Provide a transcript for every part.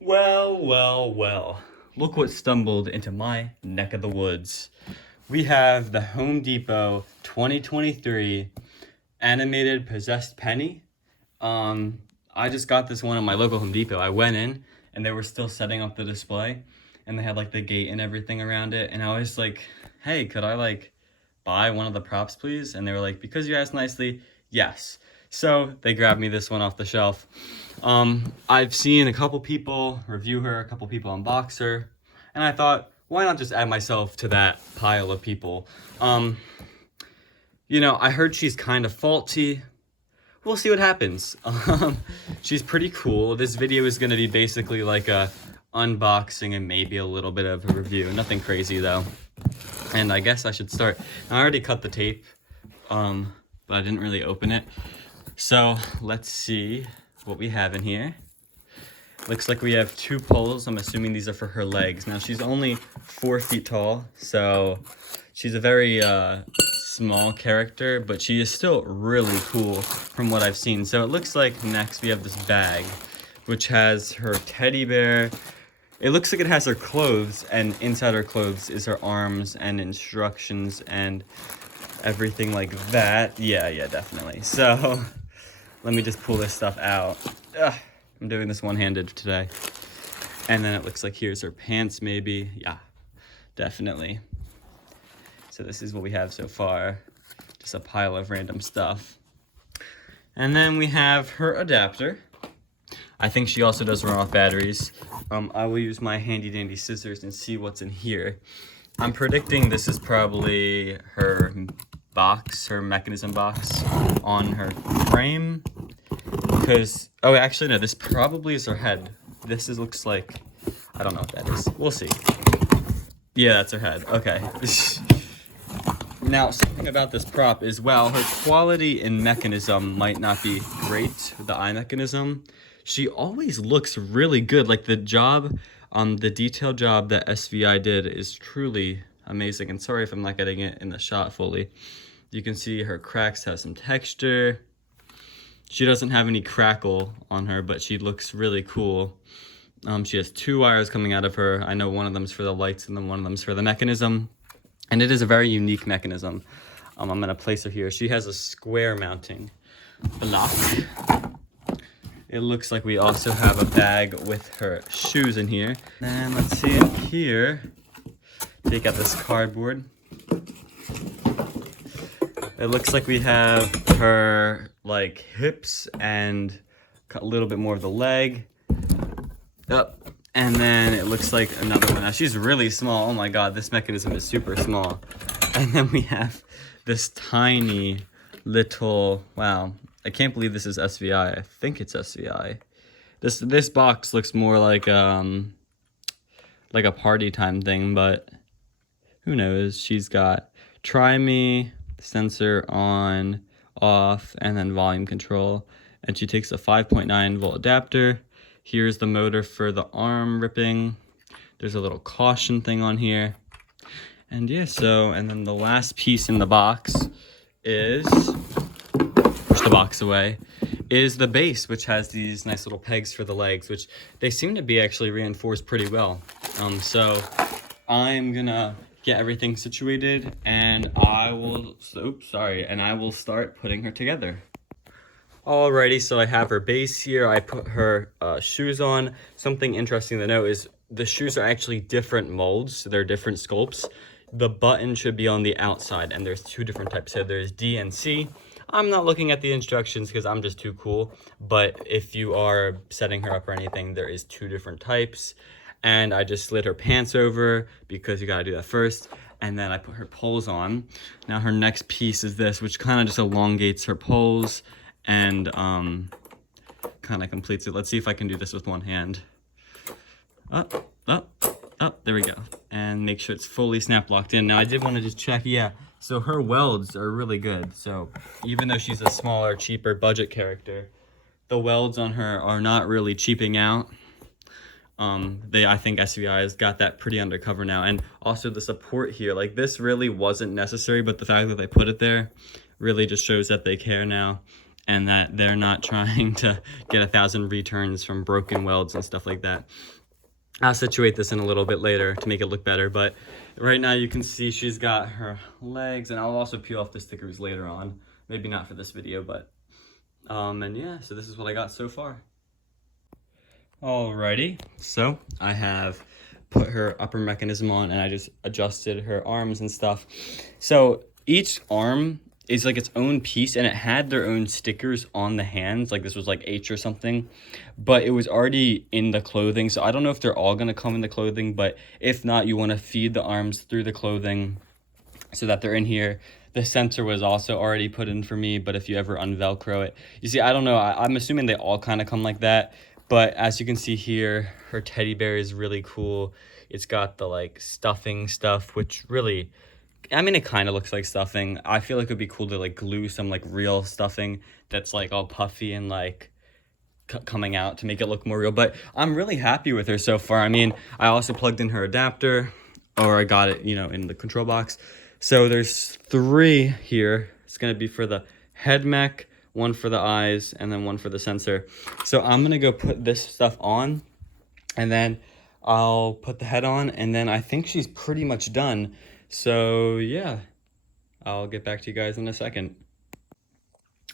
Well, well, well. Look what stumbled into my neck of the woods. We have the Home Depot 2023 animated possessed penny. I just got this one at my local Home Depot. I went in and they were still setting up the display and they had like the gate and everything around it. And I was like, hey, could I like buy one of the props, please? And they were like, because you asked nicely, yes. So they grabbed me this one off the shelf. I've seen a couple people review her, a couple people unbox her, and I thought, why not just add myself to that pile of people? I heard she's kind of faulty. We'll see what happens. She's pretty cool. This video is going to be basically like a unboxing and maybe a little bit of a review. Nothing crazy though. And I guess I should start. I already cut the tape, but I didn't really open it. So let's see what we have in here. Looks like we have 2 poles. I'm assuming these are for her legs. Now she's only 4 feet tall, so she's a very small character, but she is still really cool from what I've seen. So it looks like next we have this bag, which has her teddy bear. It looks like it has her clothes, and inside her clothes is her arms and instructions and everything like that. Yeah, definitely. So let me just pull this stuff out. Ugh, I'm doing this one-handed today. And then it looks like here's her pants maybe. Yeah, definitely. So this is what we have so far. Just a pile of random stuff. And then we have her adapter. I think she also does run off batteries. I will use my handy dandy scissors and see what's in here. I'm predicting this is probably her box, her mechanism box on her frame. Because, oh, actually, no, this probably is her head. Looks like, I don't know what that is. We'll see. Yeah, that's her head. Okay. Now, something about this prop is, while her quality in mechanism might not be great, the eye mechanism, she always looks really good. Like the detail job that SVI did is truly amazing. And sorry if I'm not getting it in the shot fully. You can see her cracks have some texture. She doesn't have any crackle on her, but she looks really cool. She has 2 wires coming out of her. I know one of them's for the lights and then one of them's for the mechanism. And it is a very unique mechanism. I'm gonna place her here. She has a square mounting block. It looks like we also have a bag with her shoes in here. And let's see in here. Take out this cardboard. It looks like we have her like hips and a little bit more of the leg. Up. And then it looks like another one. Now she's really small. Oh my god, this mechanism is super small. And then we have this tiny little, wow, I can't believe this is SVI. I think it's SVI. This box looks more like a party time thing, but who knows? She's got try me, sensor on, off, and then volume control. And she takes a 5.9 volt adapter. Here's the motor for the arm ripping. There's a little caution thing on here. And yeah, and then the last piece in the box is, push the box away, is the base, which has these nice little pegs for the legs, which they seem to be actually reinforced pretty well. So I'm gonna get everything situated and I will start putting her together. Alrighty, so I have her base here. I put her shoes on. Something interesting to note is the shoes are actually different molds, so they're different sculpts. The button should be on the outside, and there's 2 different types. So there's D and C. I'm not looking at the instructions because I'm just too cool, but if you are setting her up or anything, there is 2 different types. And I just slid her pants over because you gotta do that first. And then I put her poles on. Now her next piece is this, which kind of just elongates her poles and kind of completes it. Let's see if I can do this with one hand. Up, there we go. And make sure it's fully snap locked in. Now I did want to just check, yeah, so her welds are really good. So even though she's a smaller, cheaper budget character, the welds on her are not really cheaping out. I think SVI has got that pretty undercover now. And also the support here, like this really wasn't necessary, but the fact that they put it there really just shows that they care now. and that they're not trying to get 1,000 returns from broken welds and stuff like that. I'll situate this in a little bit later to make it look better, but right now you can see she's got her legs, and I'll also peel off the stickers later on. Maybe not for this video, but and yeah, so this is what I got so far. Alrighty, so I have put her upper mechanism on, and I just adjusted her arms and stuff. So each arm is like its own piece, and it had their own stickers on the hands, like this was like H or something, but it was already in the clothing. So I don't know if they're all gonna come in the clothing, but if not, you want to feed the arms through the clothing so that they're in here. The sensor was also already put in for me, but if you ever unvelcro it, you see, I don't know, I'm assuming they all kind of come like that. But as you can see here, her teddy bear is really cool. It's got the like stuffing stuff, which really, I mean, it kind of looks like stuffing. I feel like it would be cool to like glue some like real stuffing that's like all puffy and like coming out to make it look more real. But I'm really happy with her so far. I mean, I also plugged in her adapter, or I got it, you know, in the control box. So there's 3 here. It's gonna be for the head mech, 1 for the eyes, and then 1 for the sensor. So I'm gonna go put this stuff on, and then I'll put the head on, and then I think she's pretty much done. So yeah, I'll get back to you guys in a second.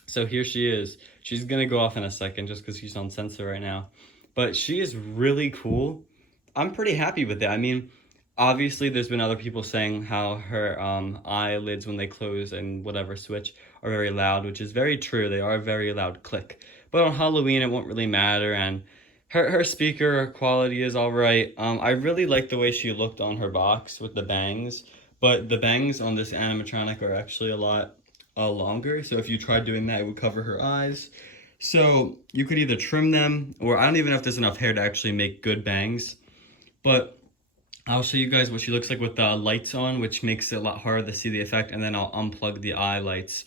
So here she is. She's gonna go off in a second just because she's on sensor right now. But she is really cool. I'm pretty happy with it. I mean, obviously there's been other people saying how her eyelids when they close and whatever switch are very loud, which is very true. They are very loud click. But on Halloween it won't really matter, and her speaker quality is all right. I really like the way she looked on her box with the bangs, but the bangs on this animatronic are actually a lot longer. So if you tried doing that, it would cover her eyes. So you could either trim them, or I don't even know if there's enough hair to actually make good bangs. But I'll show you guys what she looks like with the lights on, which makes it a lot harder to see the effect, and then I'll unplug the eye lights.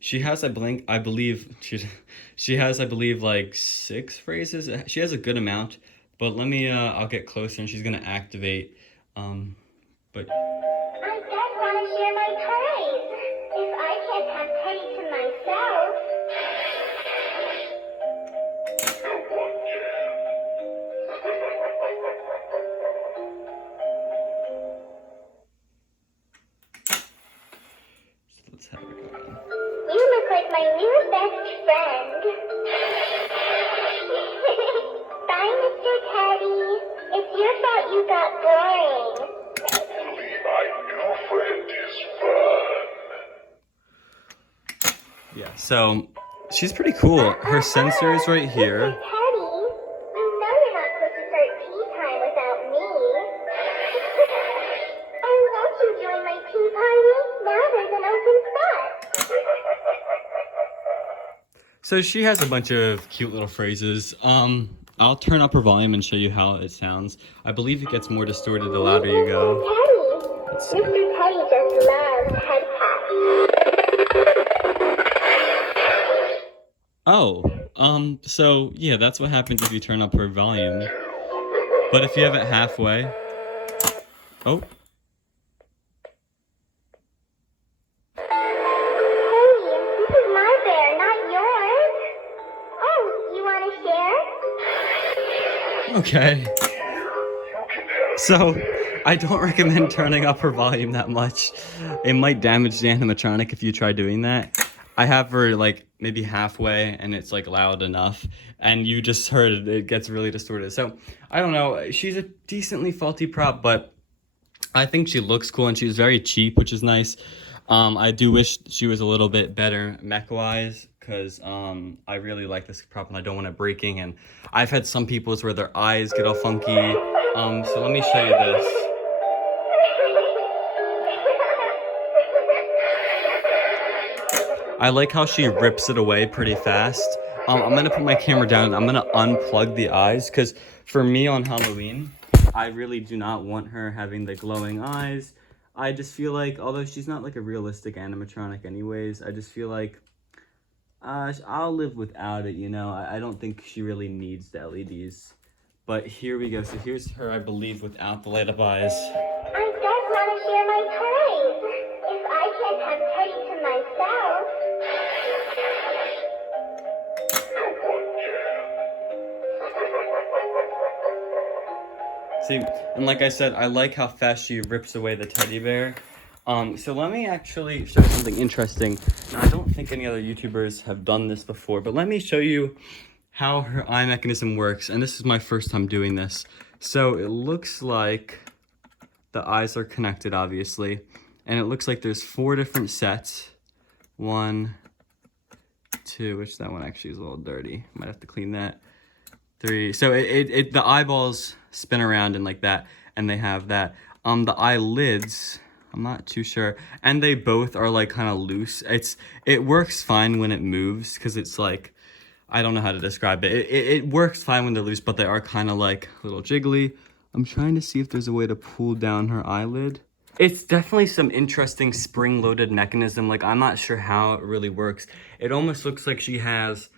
She has, I believe, she has, I believe, like 6 phrases. She has a good amount, but let me, I'll get closer and she's gonna activate. But I just want to share my toys. If I can't have Teddy to myself. let's have her go again. You look like my new best friend. Bye, Mr. Teddy. It's your fault you got boring. Hopefully my new friend is fun. Yeah, so she's pretty cool. Her sensor is right here. Mr. Teddy, you know you're not supposed to start tea time without me. Oh, won't you join my tea party? Now there's an open spot. So she has a bunch of cute little phrases. I'll turn up her volume and show you how it sounds. I believe it gets more distorted the louder you go. Let's see. Mr. Teddy just loves head pats. Oh, so yeah, that's what happens if you turn up her volume. But if you have it halfway, oh. Hey, this is my bear, not yours. Oh, you want to share? Okay. So, I don't recommend turning up her volume that much. It might damage the animatronic if you try doing that. I have her like maybe halfway and it's like loud enough, and you just heard it, it gets really distorted. So, I don't know, she's a decently faulty prop, but I think she looks cool and she's very cheap, which is nice. I do wish she was a little bit better mech-wise, because I really like this prop and I don't want it breaking. And I've had some people's where their eyes get all funky. So let me show you this. I like how she rips it away pretty fast. I'm gonna put my camera down and I'm gonna unplug the eyes, because for me on Halloween, I really do not want her having the glowing eyes. I just feel like, although she's not like a realistic animatronic anyways, I just feel like I'll live without it, you know? I don't think she really needs the LEDs. But here we go. So here's her, I believe, without the light up eyes. I just want to share my toys. If I can't have Teddy to myself. See, and like I said, I like how fast she rips away the teddy bear. So let me actually show something interesting. Now, I don't think any other YouTubers have done this before, but let me show you how her eye mechanism works. And this is my first time doing this. So it looks like the eyes are connected, obviously. And it looks like there's 4 different sets. 1, 2, which that one actually is a little dirty. Might have to clean that. 3. So the eyeballs spin around and like that, and they have that. The eyelids, I'm not too sure, and they both are like kind of loose. It works fine when it moves because it's like, I don't know how to describe it. It works fine when they're loose, but they are kind of like a little jiggly. I'm trying to see if there's a way to pull down her eyelid. It's definitely some interesting spring-loaded mechanism. Like, I'm not sure how it really works. It almost looks like she has,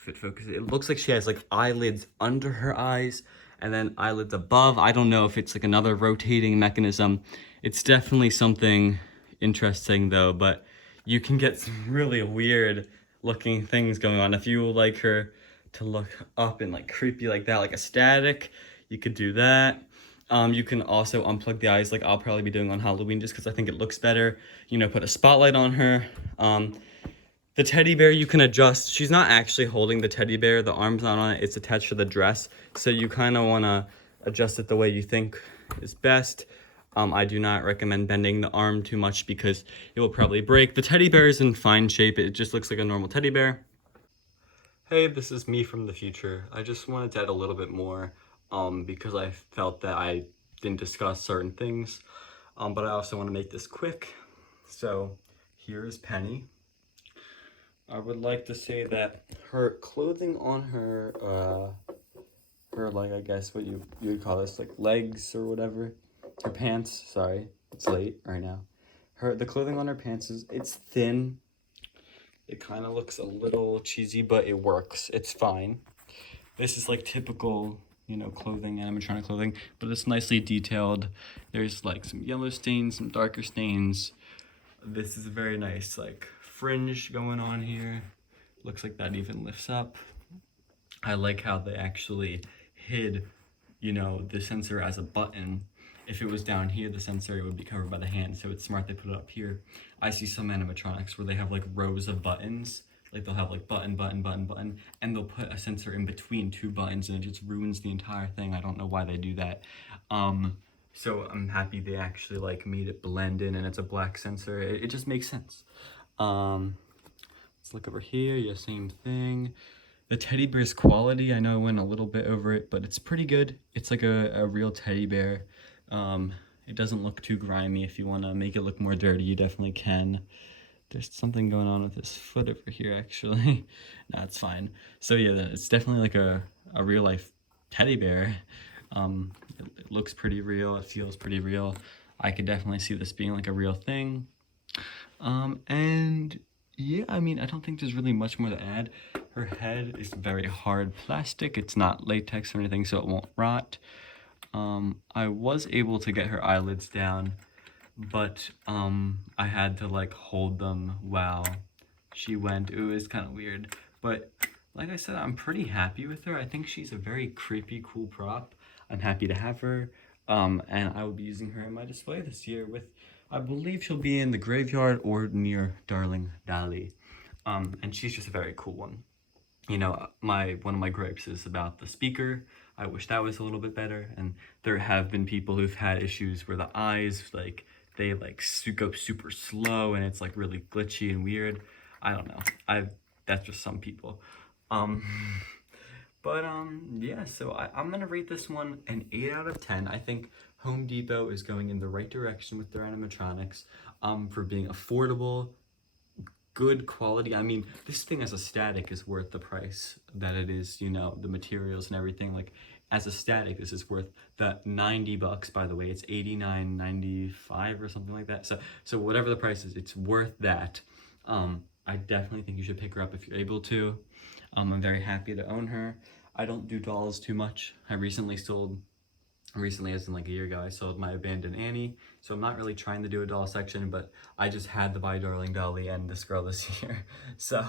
if it focuses, it looks like she has like eyelids under her eyes and then eyelids above. I don't know if it's like another rotating mechanism. It's definitely something interesting though, but you can get some really weird looking things going on. If you would like her to look up and like creepy like that, like a static, you could do that. You can also unplug the eyes like I'll probably be doing on Halloween just because I think it looks better. You know, put a spotlight on her. The teddy bear you can adjust. She's not actually holding the teddy bear. The arm's not on it. It's attached to the dress. So you kind of want to adjust it the way you think is best. I do not recommend bending the arm too much because it will probably break. The teddy bear is in fine shape. It just looks like a normal teddy bear. Hey, this is me from the future. I just wanted to add a little bit more because I felt that I didn't discuss certain things. But I also want to make this quick. So here is Penny. I would like to say that her clothing on her, like, I guess what you would call this, like legs or whatever, her pants, sorry, it's late right now. The clothing on her pants it's thin. It kind of looks a little cheesy, but it works. It's fine. This is like typical, you know, clothing, animatronic clothing, but it's nicely detailed. There's like some yellow stains, some darker stains. This is a very nice, like, fringe going on here. Looks like that even lifts up. I like how they actually hid, you know, the sensor as a button. If it was down here, the sensor would be covered by the hand, so it's smart they put it up here. I see some animatronics where they have like rows of buttons. Like they'll have like button, button, button, button, and they'll put a sensor in between 2 buttons and it just ruins the entire thing. I don't know why they do that. So I'm happy they actually like made it blend in and it's a black sensor. It just makes sense. Let's look over here. Yeah, same thing. The teddy bear's quality, I know I went a little bit over it, but it's pretty good. It's like a real teddy bear. It doesn't look too grimy. If you want to make it look more dirty, you definitely can. There's something going on with his foot over here, actually. No, it's fine. So yeah, it's definitely like a real life teddy bear. It looks pretty real. It feels pretty real. I could definitely see this being like a real thing. And yeah, I mean, I don't think there's really much more to add. Her head is very hard plastic. It's not latex or anything, so it won't rot. I was able to get her eyelids down, but I had to like hold them while she went. It was kind of weird, but like I said, I'm pretty happy with her. I think she's a very creepy, cool prop. I'm happy to have her, and I will be using her in my display this year with, I believe she'll be in the graveyard or near Darling Dali, and she's just a very cool one. You know, one of my gripes is about the speaker. I wish that was a little bit better, and there have been people who've had issues where the eyes, like, they like go super slow and it's like really glitchy and weird. I don't know. That's just some people. Yeah, so I'm gonna rate this one an 8 out of 10. I think Home Depot is going in the right direction with their animatronics, for being affordable, good quality. I mean, this thing as a static is worth the price that it is, you know, the materials and everything. Like, as a static, this is worth the $90, by the way. It's $89.95 or something like that. So whatever the price is, it's worth that. I definitely think you should pick her up if you're able to. I'm very happy to own her. I don't do dolls too much. I recently, as in like a year ago, I sold my abandoned Annie. So I'm not really trying to do a doll section, but I just had to buy Darling Dolly and this girl this year. So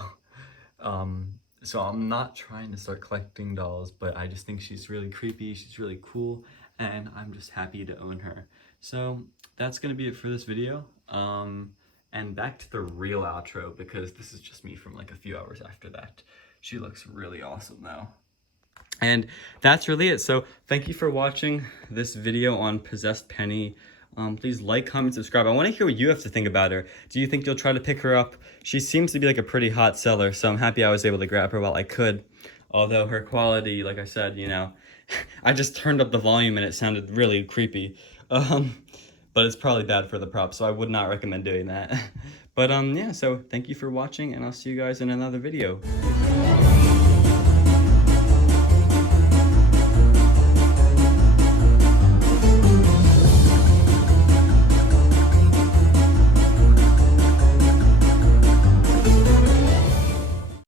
So I'm not trying to start collecting dolls, but I just think she's really creepy, she's really cool, and I'm just happy to own her. So that's gonna be it for this video. And back to the real outro, because this is just me from like a few hours after that. She looks really awesome though. And that's really it. So thank you for watching this video on Possessed Penny. Please like, comment, subscribe. I want to hear what you have to think about her. Do you think you'll try to pick her up? She seems to be like a pretty hot seller, so I'm happy I was able to grab her while I could. Although her quality, like I said, you know, I just turned up the volume and it sounded really creepy. But it's probably bad for the prop, so I would not recommend doing that. But yeah, so thank you for watching, and I'll see you guys in another video.